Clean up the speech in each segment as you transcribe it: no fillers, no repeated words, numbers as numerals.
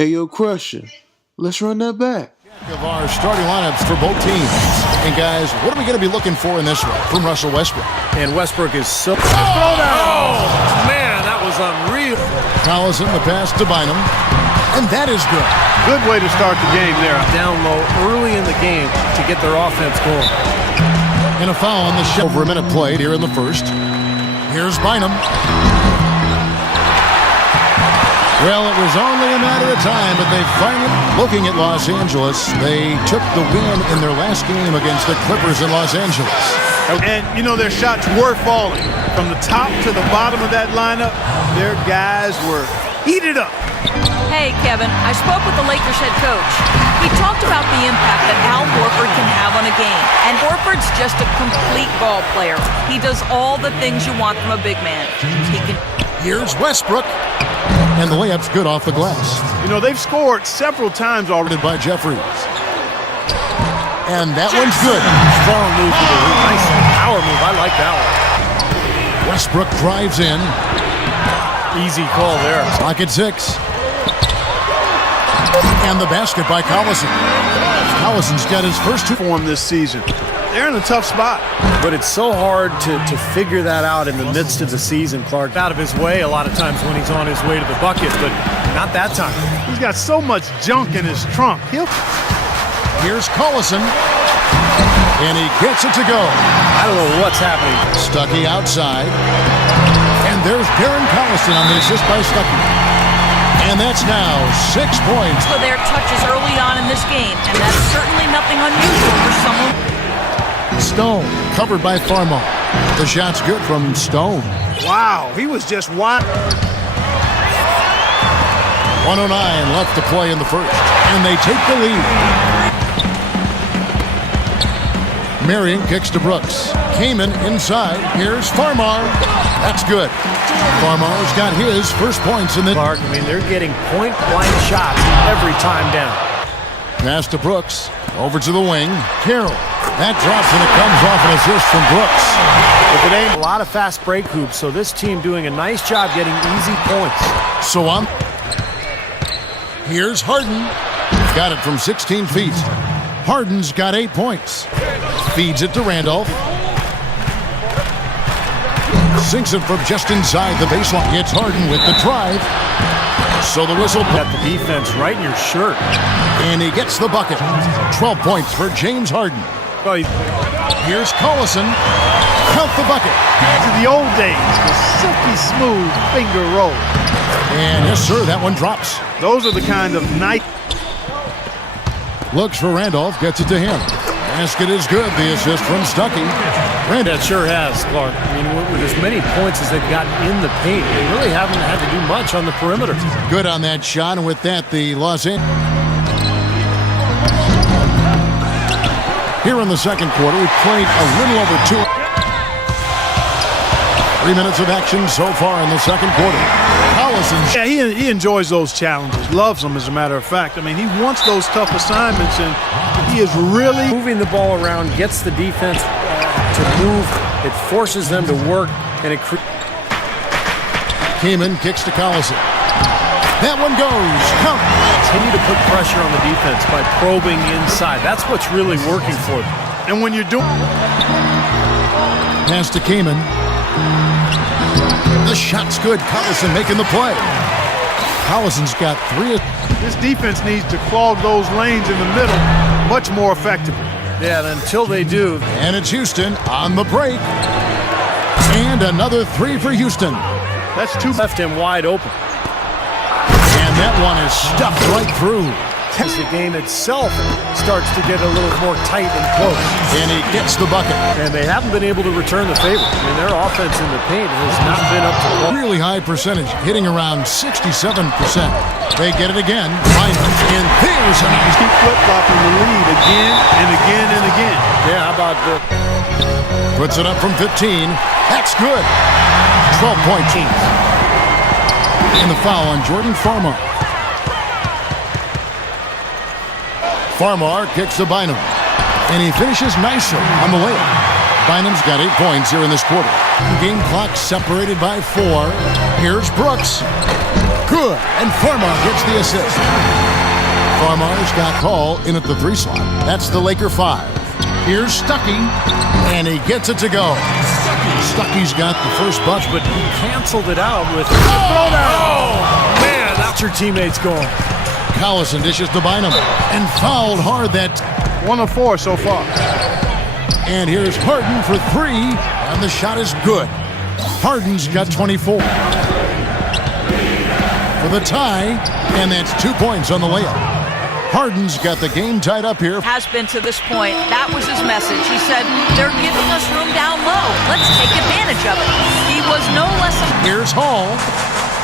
Hey, yo, Crusher, let's run that back. Of our starting lineups for both teams. And guys, what are we going to be looking for in this one from Russell Westbrook? And Westbrook is so... Oh, man, that was unreal. Collison, the pass to Bynum. And that is good. Good way to start the game there. Down low early in the game to get their offense going. And a foul on the shot. Over a minute played here in the first. Here's Bynum. Well, it was only a matter of time, but they finally, looking at Los Angeles, they took the win in their last game against the Clippers in Los Angeles. And, you know, their shots were falling. From the top to the bottom of that lineup, their guys were heated up. Hey, Kevin, I spoke with the Lakers head coach. He talked about the impact that Al Horford can have on a game. And Horford's just a complete ball player. He does all the things you want from a big man. He can... Here's Westbrook. And the layup's good off the glass. You know, they've scored several times already. By Jeffries. And that one's good. Strong move for the lead. Nice power move. I like that one. Westbrook drives in. Easy call there. Clock at 6. And the basket by Collison. Collison's got his first two for him this season. They're in a tough spot. But it's so hard to figure that out in the midst of the season, Clark. Out of his way a lot of times when he's on his way to the bucket, but not that time. He's got so much junk in his trunk. Here's Collison. And he gets it to go. I don't know what's happening. Stuckey outside. And there's Darren Collison on the assist by Stuckey. And that's now 6 points. For their touches early on in this game, and that's certainly nothing unusual for someone. Stone, covered by Farmar. The shot's good from Stone. Wow, he was just wide. 109 left to play in the first, and they take the lead. Marion kicks to Brooks. Kaman inside. Here's Farmar. That's good. Farmar's got his first points in the... Clark, I mean, they're getting point-blank shots every time down. Pass to Brooks. Over to the wing. Carroll. That drops and it comes off an assist from Brooks. If it ain't a lot of fast break hoops, so this team doing a nice job getting easy points. So on. Here's Harden. Got it from 16 feet. Harden's got 8 points. Feeds it to Randolph. Sinks it from just inside the baseline. It's Harden with the drive. So the whistle. Got the defense right in your shirt. And he gets the bucket. 12 points for James Harden. Oh, here's Collison. Count the bucket. To the old days, the silky smooth finger roll. And yes, sir, that one drops. Those are the kind of night. Looks for Randolph, gets it to him. Basket is good. The assist from Stuckey. That sure has, Clark. I mean, with as many points as they've gotten in the paint, they really haven't had to do much on the perimeter. Good on that shot, and with that, the Los Angeles. Here in the second quarter, we've played a little over 3 minutes of action so far in the second quarter. Collison. Yeah, he enjoys those challenges. Loves them, as a matter of fact. I mean, he wants those tough assignments, and he is really moving the ball around, gets the defense to move. It forces them to work, and it Kaman kicks to Collison. That one goes. Count. Continue to put pressure on the defense by probing inside. That's what's really working for them. And when you're doing... Pass to Kaman. The shot's good. Collison making the play. Collison's got 3. This defense needs to clog those lanes in the middle much more effectively. Yeah, and until they do. And it's Houston on the break. And another 3 for Houston. That's 2. Left him wide open. And that one is stuffed right through. As the game itself starts to get a little more tight and close. And he gets the bucket. And they haven't been able to return the favor. I mean, their offense in the paint has not been up to par. Really high percentage, hitting around 67%. They get it again. And there's a nice... Keep flip-flopping the lead again and again and again. Yeah, how about the... Puts it up from 15. That's good. 12-point team. And the foul on Jordan Farmar. Farmar kicks to Bynum. And he finishes nicely on the layup. Bynum's got 8 points here in this quarter. Game clock separated by 4. Here's Brooks. Good. And Farmar gets the assist. Farmar's got call in at the 3 slot. That's the Laker 5. Here's Stuckey. And he gets it to go. Stuckey's got the first bunch, But he canceled it out with a throwdown. Oh, man, that's your teammates going. Collison dishes to Bynum. And fouled hard that. 1 of 4 so far. And here's Harden for 3. And the shot is good. Harden's got 24. For the tie. And that's 2 points on the layup. Harden's got the game tied up here. Has been to this point. That was his message. He said, they're giving us room down low. Let's take advantage of it. He was no less. Here's Hall.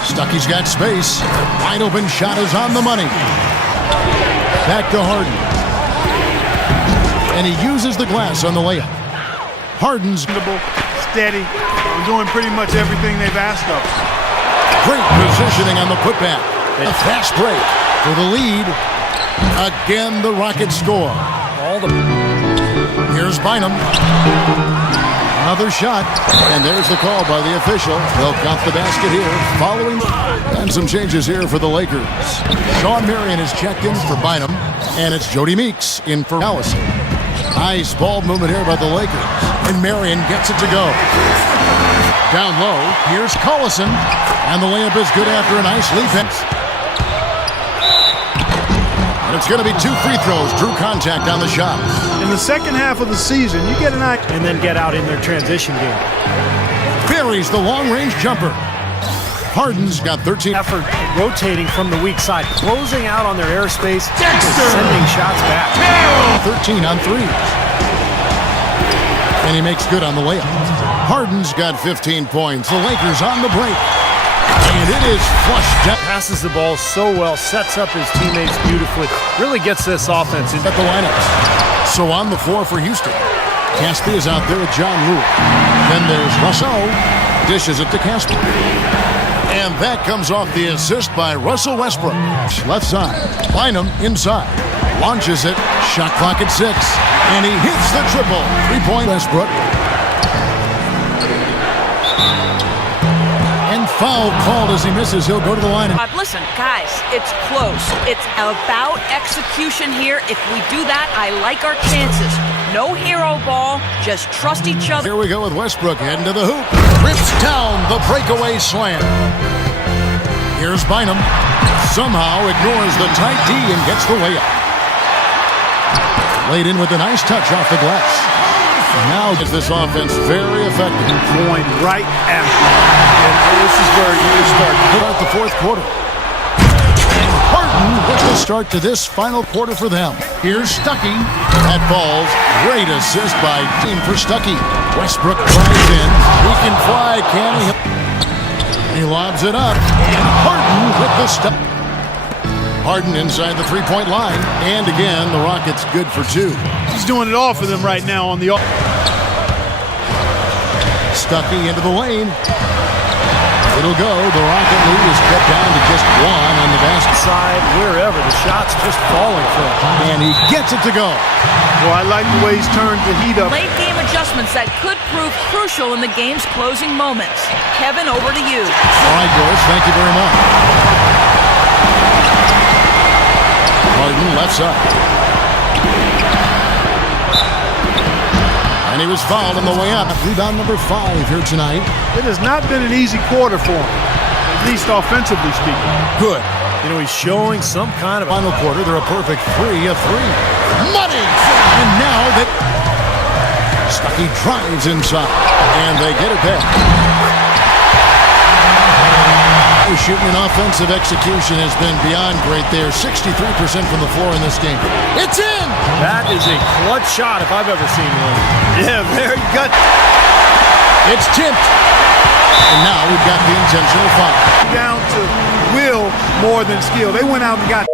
Stuckey's got space. Wide open shot is on the money. Back to Harden. And he uses the glass on the layup. Harden's Steady. Doing pretty much everything they've asked of him. great positioning on the putback. A fast break for the lead. Again, the Rockets score. Here's Bynum. Another shot, and there's the call by the official. They'll count the basket here, following. And some changes here for the Lakers. Sean Marion is checked in for Bynum, and it's Jody Meeks in for Allison. Nice ball movement here by the Lakers, and Marion gets it to go. Down low, here's Collison, and the layup is good after a nice leap. And it's going to be 2 free throws. Drew contact on the shot. In the second half of the season, you get an idea. And then get out in their transition game. Buries the long-range jumper. Harden's got 13. Effort rotating from the weak side, closing out on their airspace, sending shots back. 13 on 3. And he makes good on the layup. Harden's got 15 points. The Lakers on the break. And it is flushed down. Passes the ball so well, sets up his teammates beautifully. Really gets this offense into At the lineups. So on the floor for Houston. Caspi is out there with John Lewis. Then there's Russell. Dishes it to Caspi. And that comes off the assist by Russell Westbrook. Left side. Bynum inside. Launches it. Shot clock at 6. And he hits the triple. 3-point Westbrook. Foul called as he misses. He'll go to the line. Listen, guys, it's close. It's about execution here. If we do that, I like our chances. No hero ball, just trust each other. Here we go with Westbrook heading to the hoop. Rips down the breakaway slam. Here's Bynum. Somehow ignores the tight D and gets the layup. Laid in with a nice touch off the glass. Now is this offense very effective. Going right at him. And this is where you just start. Throughout the fourth quarter. And Harden with the start to this final quarter for them. Here's Stuckey. That falls. Great assist by team for Stuckey. Westbrook drives in. He can fly, can he? He lobs it up. And Harden with the step. Harden inside the three-point line. And again, the Rockets good for 2. He's doing it all for them right now on the. Stuckey into the lane. It'll go. The Rocket lead is cut down to just 1 on the basket side, wherever. The shot's just falling from him. And he gets it to go. Well, I like the way he's turned the heat up. Late game adjustments that could prove crucial in the game's closing moments. Kevin, over to you. All right, Doris, thank you very much. Harden left side. And he was fouled on the way up. Rebound number 5 here tonight. It has not been an easy quarter for him, at least offensively speaking. Good. You know, he's showing some kind of Final quarter, they're a perfect 3 of 3. Money! And now that Stuckey drives inside. And they get it back. Shooting and offensive execution has been beyond great there. 63% from the floor in this game. It's in! That is a clutch shot if I've ever seen one. Yeah, very good. It's tipped. And now we've got the intentional foul. Down to will more than skill. They went out and got